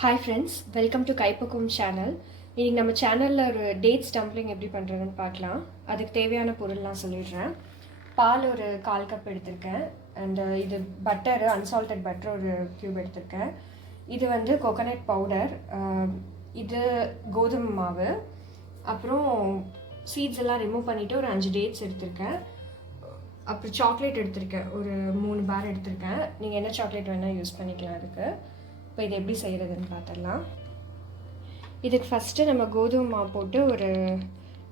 Hi friends, welcome to கைப்பக்கும் channel. இன்றைக்கி நம்ம சேனலில் ஒரு டேட்ஸ் டம்ப்ளிங் எப்படி பண்ணுறதுன்னு பார்க்கலாம். அதுக்கு தேவையான பொருள்லாம் சொல்லிடுறேன். பால் ஒரு 1/4 கப் எடுத்திருக்கேன். அண்டு இது பட்டர், அன்சால்டட் பட்டர் ஒரு க்யூப் எடுத்திருக்கேன். இது வந்து கோகோனட் பவுடர், இது கோதுமை மாவு, அப்புறம் சீட்ஸ் எல்லாம் ரிமூவ் பண்ணிவிட்டு ஒரு 5 டேட்ஸ் எடுத்திருக்கேன். அப்புறம் சாக்லேட் எடுத்திருக்கேன், ஒரு 3 பார் எடுத்திருக்கேன். நீங்கள் என்ன சாக்லேட் வேணால் யூஸ் பண்ணிக்கலாம் அதுக்கு. இப்போ இது எப்படி செய்கிறதுன்னு பார்த்துடலாம். இதுக்கு ஃபஸ்ட்டு நம்ம கோதுமை மாவு போட்டு ஒரு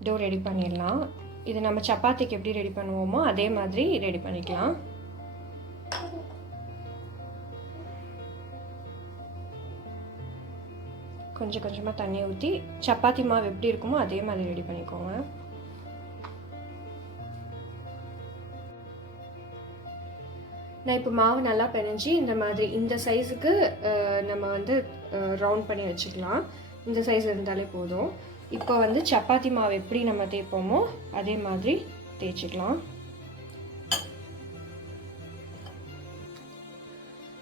டோ ரெடி பண்ணிடலாம். இது நம்ம சப்பாத்திக்கு எப்படி ரெடி பண்ணுவோமோ அதே மாதிரி ரெடி பண்ணிக்கலாம். கொஞ்சம் கொஞ்சமாக தண்ணி ஊற்றி சப்பாத்தி மாவு எப்படி இருக்குமோ அதே மாதிரி ரெடி பண்ணிக்கோங்க. நான் இப்போ மாவு நல்லா பிணைஞ்சி இந்த மாதிரி இந்த சைஸுக்கு நம்ம வந்து ரவுண்ட் பண்ணி வச்சுக்கலாம். இந்த சைஸ் இருந்தாலே போதும். இப்போ வந்து சப்பாத்தி மாவு எப்படி நம்ம தேய்ப்போமோ அதே மாதிரி தேய்ச்சிக்கலாம்.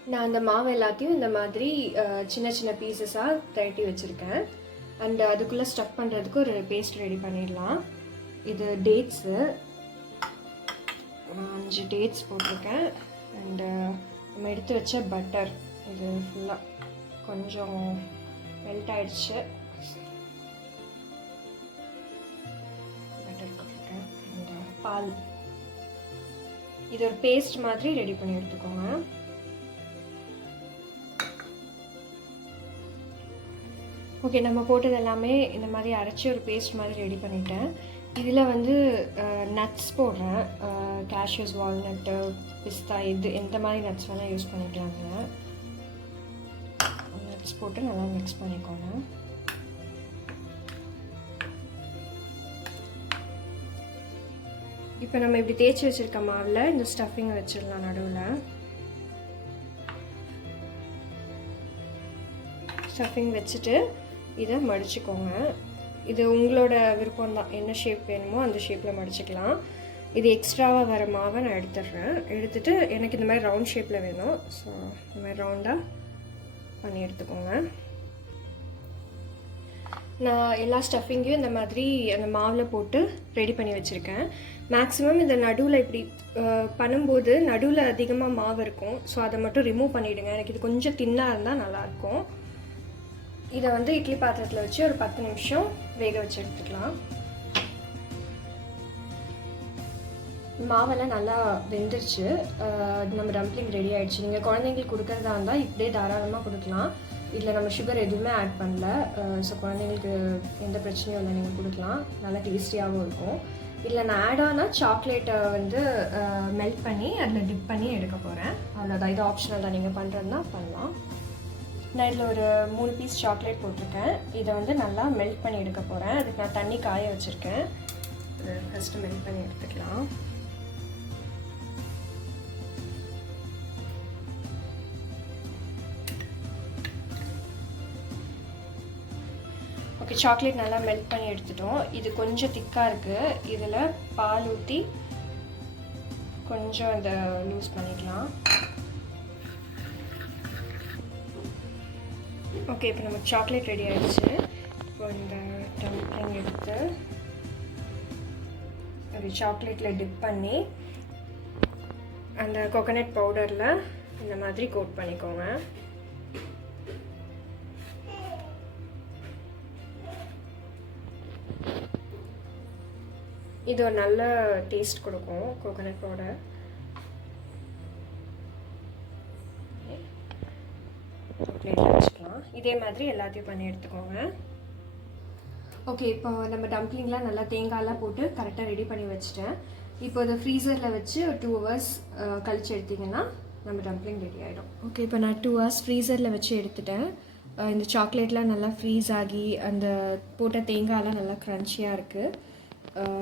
நான் அந்த மாவு எல்லாத்தையும் இந்த மாதிரி சின்ன சின்ன பீசஸாக திரட்டி வச்சுருக்கேன். அண்ட் அதுக்குள்ளே ஸ்டஃப் பண்ணுறதுக்கு ஒரு பேஸ்ட் ரெடி பண்ணிடலாம். இது டேட்ஸு, 5 டேட்ஸ் போட்டிருக்கேன். அண்டு நம்ம எடுத்து வச்ச பட்டர், இது ஃபுல்லாக கொஞ்சம் மெல்ட் ஆகிடுச்சு. பட்டர் போட்டிருக்கேன். அண்டு பால், இது ஒரு பேஸ்ட் மாதிரி ரெடி பண்ணி எடுத்துக்கோங்க. ஓகே, நம்ம போட்டது எல்லாமே இந்த மாதிரி அரைச்சி ஒரு பேஸ்ட் மாதிரி ரெடி பண்ணிட்டேன். இதில் வந்து நட்ஸ் போடுறேன். கேஷ்யூஸ், வால்நட்டு, பிஸ்தா, இது எந்த மாதிரி நட்ஸ் வேணால் யூஸ் பண்ணிக்கலாங்க. நட்ஸ் போட்டு நல்லா மிக்ஸ் பண்ணிக்கோங்க. இப்போ நம்ம இப்படி தேய்ச்சி வச்சுருக்க மாவில் இந்த ஸ்டஃபிங்கை வச்சிடலாம். நடுவில் ஸ்டஃபிங் வச்சுட்டு இதை மடிச்சுக்கோங்க. இது உங்களோட விருப்பம் தான், என்ன ஷேப் வேணுமோ அந்த ஷேப்பில் மடிச்சுக்கலாம். இது எக்ஸ்ட்ராவாக வர மாவை நான் எடுத்துட்டு எனக்கு இந்த மாதிரி ரவுண்ட் ஷேப்பில் வேணும். ஸோ இந்த மாதிரி ரவுண்டாக பண்ணி எடுத்துக்கோங்க. நான் எல்லா ஸ்டஃபிங்கையும் இந்த மாதிரி அந்த மாவில் போட்டு ரெடி பண்ணி வச்சுருக்கேன். மேக்ஸிமம் இந்த நடுவில் இப்படி பண்ணும்போது நடுவில் அதிகமாக மாவு இருக்கும். ஸோ அதை மட்டும் ரிமூவ் பண்ணிவிடுங்க. எனக்கு இது கொஞ்சம் தின்னாக இருந்தால் நல்லாயிருக்கும். இதை வந்து இட்லி பாத்திரத்தில் வச்சு ஒரு 10 நிமிஷம் வேக வச்சு எடுத்துக்கலாம். மாவெல்லாம் நல்லா வெந்துருச்சு. நம்ம டம்ப்ளிங் ரெடி ஆகிடுச்சு. நீங்கள் குழந்தைங்களுக்கு கொடுக்குறதா இருந்தால் இப்படியே தாராளமாக கொடுக்கலாம். இதில் நம்ம சுகர் எதுவுமே ஆட் பண்ணல. ஸோ குழந்தைங்களுக்கு எந்த பிரச்சனையும் இல்லை, நீங்கள் கொடுக்கலாம். நல்லா டேஸ்டியாகவும் இருக்கும். இதில் நான் ஆட் ஆனால் சாக்லேட்டை வந்து மெல்ட் பண்ணி அதில் டிப் பண்ணி எடுக்க போகிறேன். அவ்வளோதான். இது ஆப்ஷனல் தான், நீங்கள் பண்ணுறதுனா பண்ணலாம். நான் இதில் ஒரு 3 பீஸ் சாக்லேட் போட்டிருக்கேன். இதை வந்து நல்லா மெல்ட் பண்ணி எடுக்க போகிறேன். அதுக்கு நான் தண்ணி காய வச்சுருக்கேன். ஃபஸ்ட்டு மெல்ட் பண்ணி எடுத்துக்கலாம். ஓகே, சாக்லேட் நல்லா மெல்ட் பண்ணி எடுத்துட்டோம். இது கொஞ்சம் திக்காக இருக்குது. இதில் பால் ஊற்றி கொஞ்சம் இதை லூஸ் பண்ணிக்கலாம். ஓகே, இப்போ நமக்கு சாக்லேட் ரெடி ஆகிடுச்சு. இப்போ இந்த டம்ப்ளிங் எடுத்து ஒரு சாக்லேட்டில் டிப் பண்ணி அந்த கோகோனட் பவுடரில் இந்த மாதிரி கோட் பண்ணிக்கோங்க. இது ஒரு நல்ல டேஸ்ட் கொடுக்கும் கோகோனட் பவுடர். பிளேட்டில் வச்சுக்கலாம். இதே மாதிரி எல்லாத்தையும் பண்ணி எடுத்துக்கோங்க. ஓகே, இப்போ நம்ம டம்ப்ளிங்லாம் நல்லா தேங்காயெலாம் போட்டு கரெக்டாக ரெடி பண்ணி வச்சுட்டேன். இப்போ அதை ஃப்ரீசரில் வச்சு ஒரு 2 hours கழிச்சு எடுத்திங்கன்னா நம்ம டம்ப்ளிங் ரெடி ஆகிடும். ஓகே, இப்போ நான் 2 hours ஃப்ரீசரில் வச்சு எடுத்துட்டேன். இந்த சாக்லேட்லாம் நல்லா ஃப்ரீஸ் ஆகி அந்த போட்ட தேங்காயெலாம் நல்லா க்ரன்ச்சியாக இருக்குது.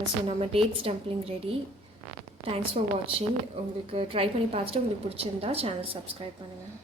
ஸோ நம்ம dates dumpling ready. Thanks for வாட்சிங். உங்களுக்கு ட்ரை பண்ணி பார்த்துட்டு உங்களுக்கு பிடிச்சிருந்தா சேனல் சப்ஸ்கிரைப் பண்ணுங்கள்.